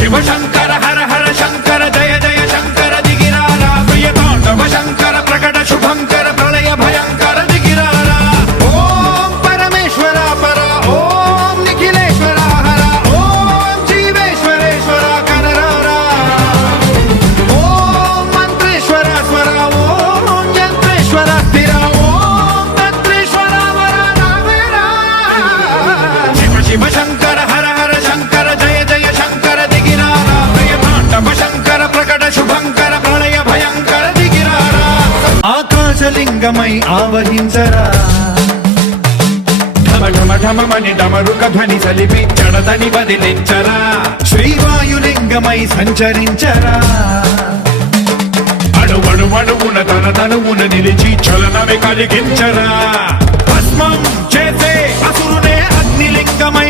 శివ శంకర హర హర శంకర జయ జయ శంకర దిగిరారా ప్రియ తాండవ శంకర ప్రకట శుభంకర ప్రళయ భయంకర దిగిరారా ఓం పరమేశ్వర పర ఓం నిఖిలేశ్వర హర ఓం జీవేశ్వరేశ్వర కనరారా ఓం మంత్రేశ్వర స్వర ఓం యంత్రేశ్వర స్థిర ఓం తంత్రేశ్వర వర నావేరా శివ శివ శంకర హర హర శంకర జయ జయ శంకర దిగిరారా ప్రియ తాండవ శంకర ప్రకట శుభంకర ప్రళయ భయంకర దిగిరారా ఆకాశలింగమై ఆవహించరా ఢమ ఢమ ఢమమని డమరుక ధ్వని సలిపి జడదని వదిలించరా శ్రీవాయులింగమై సంచరించరా అణువణువున తన తనువున నిలిచి చలనమే కలిగించరా భస్మం చేసే అసురునే అగ్నిలింగమై